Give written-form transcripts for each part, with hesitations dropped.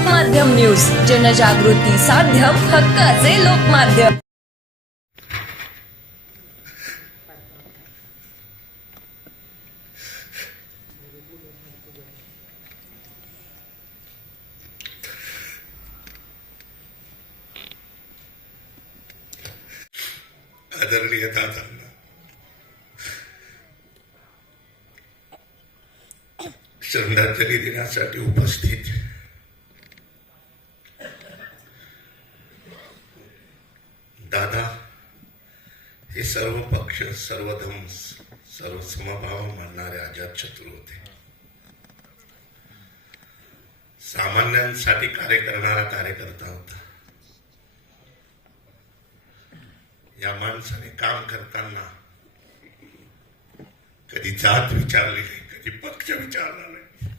लोकमाध्यम news, जनजागृती साध्यम, हक्काचे लोकमाध्यम. आदरणीय दादांना, श्रद्धांजली देण्यासाठी उपस्थित दादा हे सर्व पक्ष, सर्व धर्म, सर्व समभाव मानणारे अजात शत्रू होते. सामान्यांसाठी कार्य करणारा कार्यकर्ता होता. या माणसाने काम करताना कधी जात विचारली नाही, कधी पक्ष विचारला नाही,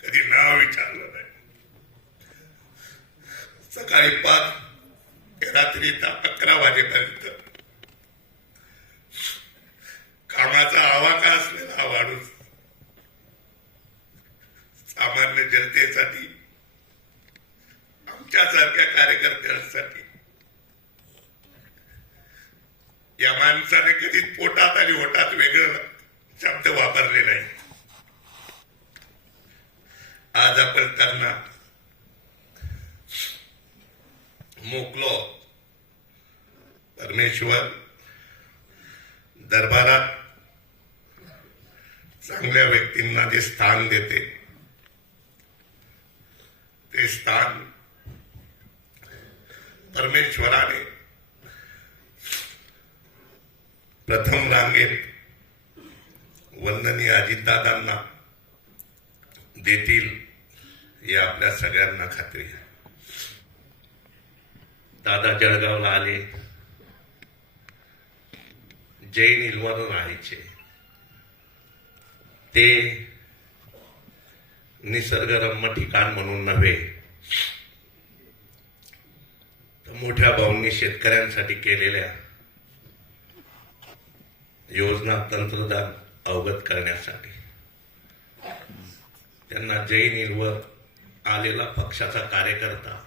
कधी नाव विचारलं नाही. सकाळी 5 ते रात्री 11 वाजेपर्यंत कामाचा आवाका असलेला हा माणूस सामान्य जनतेसाठी, आमच्यासारख्या कार्यकर्त्यांसाठी, या माणसाने कधी पोटात आणि होटात वेगळं शब्द वापरले नाही. आज आपण त्यांना मोकलो. परमेश्वर दरबारात चांगल्या व्यक्तींना जे स्थान देते, ते स्थान परमेश्वराने प्रथम रांगेत वंदनीय अजितदादांना देतील, ही आपल्या सगळ्यांना खात्री आहे. दादा जळगावला आले, जैन इल्मधून राहायचे. ते निसर्गरम्य ठिकाण म्हणून नव्हे, तर मोठ्या भाऊंनी शेतकऱ्यांसाठी केलेल्या योजना, तंत्रज्ञान अवगत करण्यासाठी त्यांना जैन इल्मवर आलेला पक्षाचा कार्यकर्ता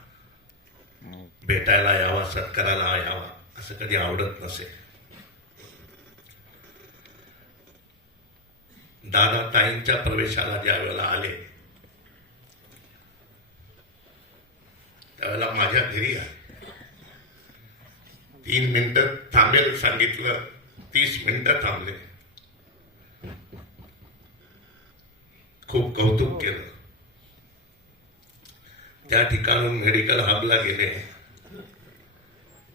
भेटायला यावा, सत्काराला यावा, असं कधी आवडत नसे. दादा ताईंच्या प्रवेशाला ज्या वेळेला आले, त्यावेळेला माझ्या घरी आले. 3 मिनिटं थांबेल सांगितलं, 30 मिनिटं थांबले. खूप कौतुक केलं. त्या ठिकाणून मेडिकल हबला गेले.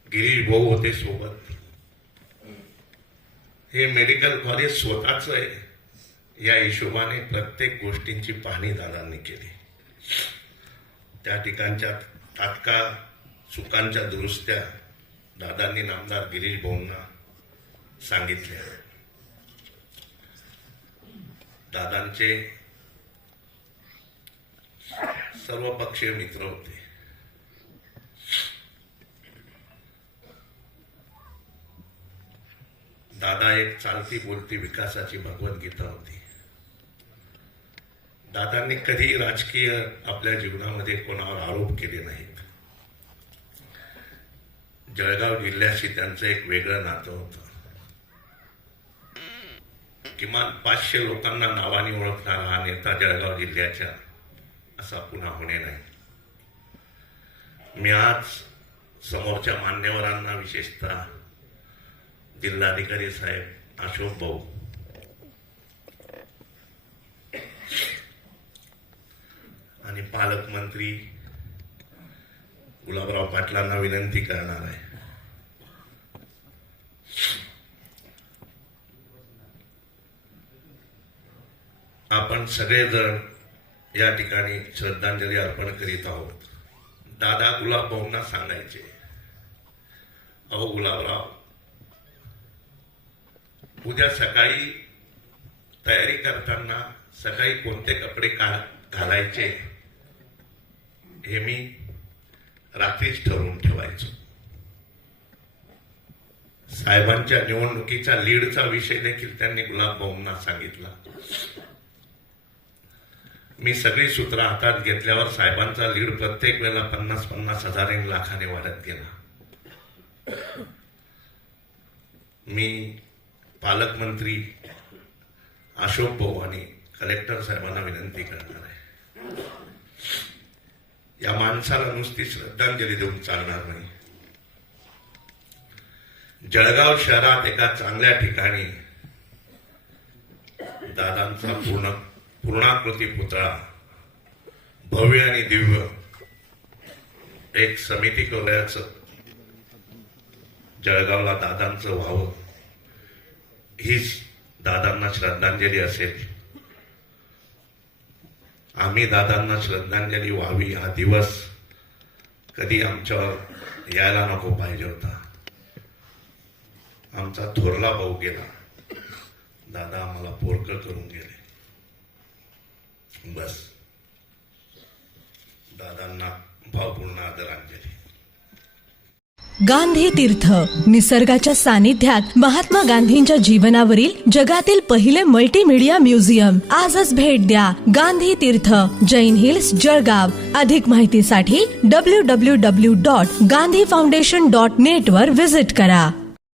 गिरीश भाऊ होते सोबत. हे मेडिकल कॉलेज स्वतःच आहे, या हिशोबाने प्रत्येक गोष्टींची पाहणी दादांनी केली. त्या ठिकाणच्या तात्काळ चुकांच्या दुरुस्त्या दादांनी नामदार गिरीश भाऊंना सांगितले. दादांचे सर्व पक्षीय मित्र होते. दादा एक चालती बोलती विकासाची भगवद्गीता होती. दादांनी कधी राजकीय आपल्या जीवनामध्ये कोणावर आरोप केले नाहीत. जळगाव जिल्ह्याशी त्यांचं एक वेगळं नातं होतं. किमान 500 लोकांना नावाने ओळखणारा हा नेता जळगाव जिल्ह्याच्या असा पुन्हा होणे नाही. मी आज समोरच्या मान्यवरांना, विशेषतः जिल्हाधिकारी साहेब अशोक भाऊ, आणि पालकमंत्री गुलाबराव पाटलांना विनंती करणार आहे. आपण सगळेजण या ठिकाणी श्रद्धांजली अर्पण करीत आहोत. दादा गुलाबभाऊंना सांगायचे, अहो गुलाबराव, उद्या सकाळी तयारी करताना सकाळी कोणते कपडे घालायचे हे मी रात्रीच ठरवून ठेवायचो. साहेबांच्या निवडणुकीचा लीडचा विषय देखील त्यांनी गुलाबभाऊंना सांगितला. मी सगळी सूत्र हातात घेतल्यावर साहेबांचा लीड प्रत्येक वेळेला 50-50 हजार आणि लाखाने वाढत गेला. मी पालकमंत्री अशोक भाऊ आणि कलेक्टर साहेबांना विनंती करणार आहे, या माणसाला नुसती श्रद्धांजली देऊन चालणार नाही. जळगाव शहरात एका चांगल्या ठिकाणी दादांचा पूर्णाकृती पुतळा भव्य आणि दिव्य एक समिती करायचं, जळगावला दादांचं व्हावं, हीच दादांना श्रद्धांजली असेल. आम्ही दादांना श्रद्धांजली व्हावी हा दिवस कधी आमच्यावर यायला नको पाहिजे होता. आमचा थोरला भाऊ गेला, दादा आम्हाला पोरकं करून गेले. बस, दादांना भावपूर्ण आदरांजली. गांधी तीर्थ, निसर्गाच्या सानिध्यात महात्मा गांधींच्या जीवनावरील जगातील पहिले मल्टीमीडिया म्युझियम. आजच भेट द्या. गांधी तीर्थ, जैन हिल्स, जळगाव. अधिक माहितीसाठी www.gandhifoundation.net वर व्हिजिट करा.